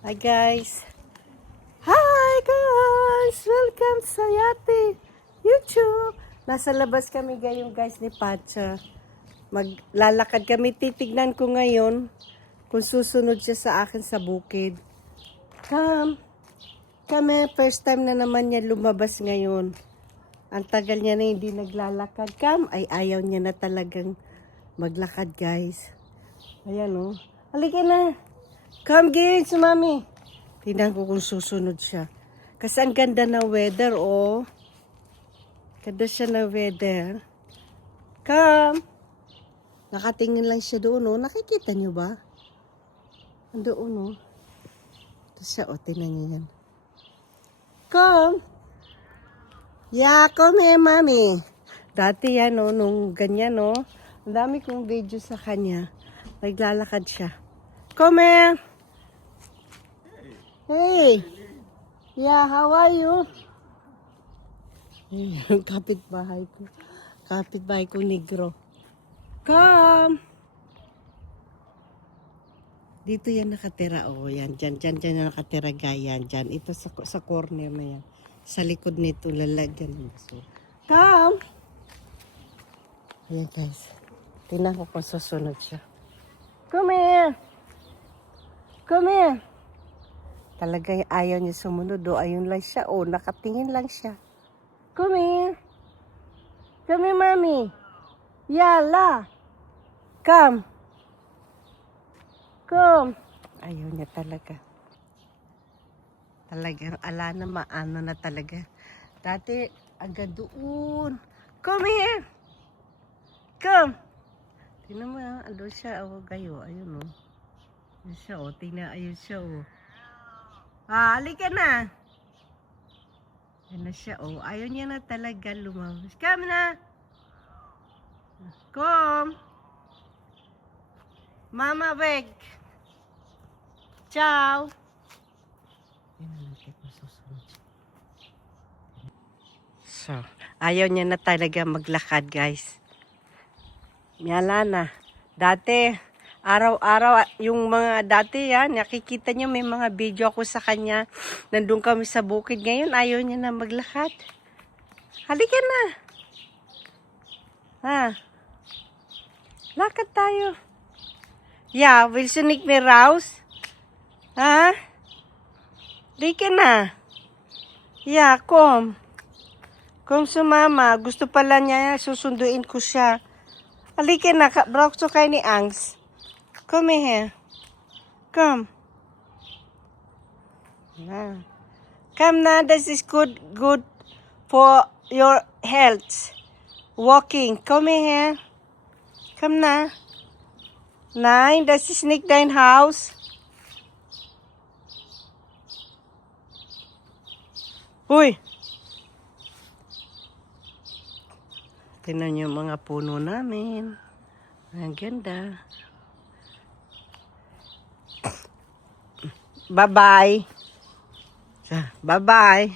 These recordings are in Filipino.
Hi guys! Hi guys! Welcome sa Yate YouTube! Nasa labas kami ngayon guys ni Pacha. Maglalakad kami. Titignan ko ngayon kung susunod siya sa akin sa bukid. Kami, first time na naman niya lumabas ngayon. Ang tagal niya na hindi naglalakad. Ay ayaw niya na talagang maglakad guys. Ayan o. Halika na. Come Gates, mami. Tingnan ko kung susunod siya. Kasi ang ganda ng weather, oh. Ganda siya ng weather. Come. Nakatingin lang siya doon, oh. Nakikita niyo ba? Doon, oh. Ito siya, oh. Tingnan niyo yan. Come. Yeah, come here, mami. Dati yan, oh. Nung ganyan, oh. Ang dami kong video sa kanya. Naglalakad siya. Come here. Hey. Yeah, how are you? Yung kapitbahay ko. Kapitbahay ko negro. Come! Dito yan nakatira. Oh, yan. Dyan yan nakatira gayan. Dyan. Ito sa corner na yan. Sa likod nito lalagyan ng baso. Come! Ayan guys. Tingnan ko kung susunod siya. Come here! Come here! Talagang ayaw niya sumunod. O, ayun lang siya. O, nakatingin lang siya. Come here. Come here, mami. Yala. Come. Come. Ayaw niya talaga. Talagang ala na maano na talaga. Dati, agad doon. Come here. Come. Tingnan mo, ando siya. O, gayo. Ayun, o. Ayun siya, o. Tingnan, ayun siya, o. Halika na. Yan na siya, oh. Ayaw niya na talaga lumabas. Come na. Come. Mama, wag. Ciao. Yan na natin kung susunod. So, ayaw niya na talaga maglakad, guys. Miyala na. Dati, araw-araw, yung mga dati yan, nakikita niyo may mga video ako sa kanya. Nandun kami sa bukid. Ngayon, ayaw niya na maglakad. Halika na. Ha? Lakad tayo. Yeah, will you sneak me rouse? Ha? Halika na. Yeah, come. Come sumama. Gusto pala niya, susunduin ko siya. Halika na, brokso kayo ni Angs. Come here. Come. Yeah. Come na, this is good for your health. Walking. Come here. Come na. Nine, das ist nicht dein Haus. Uy. Tingnan niyo mga puno namin. Ang ganda. Bye-bye. Bye-bye.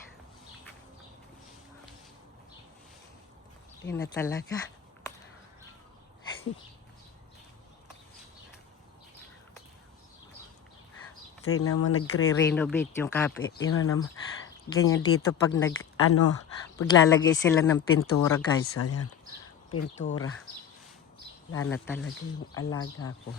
Hindi na talaga. Tingnan mo, nagre-renovate yung kape. Yun naman. Ganyan dito pag paglalagay sila ng pintura, guys. Ayan. Pintura. Wala na talaga yung alaga ko.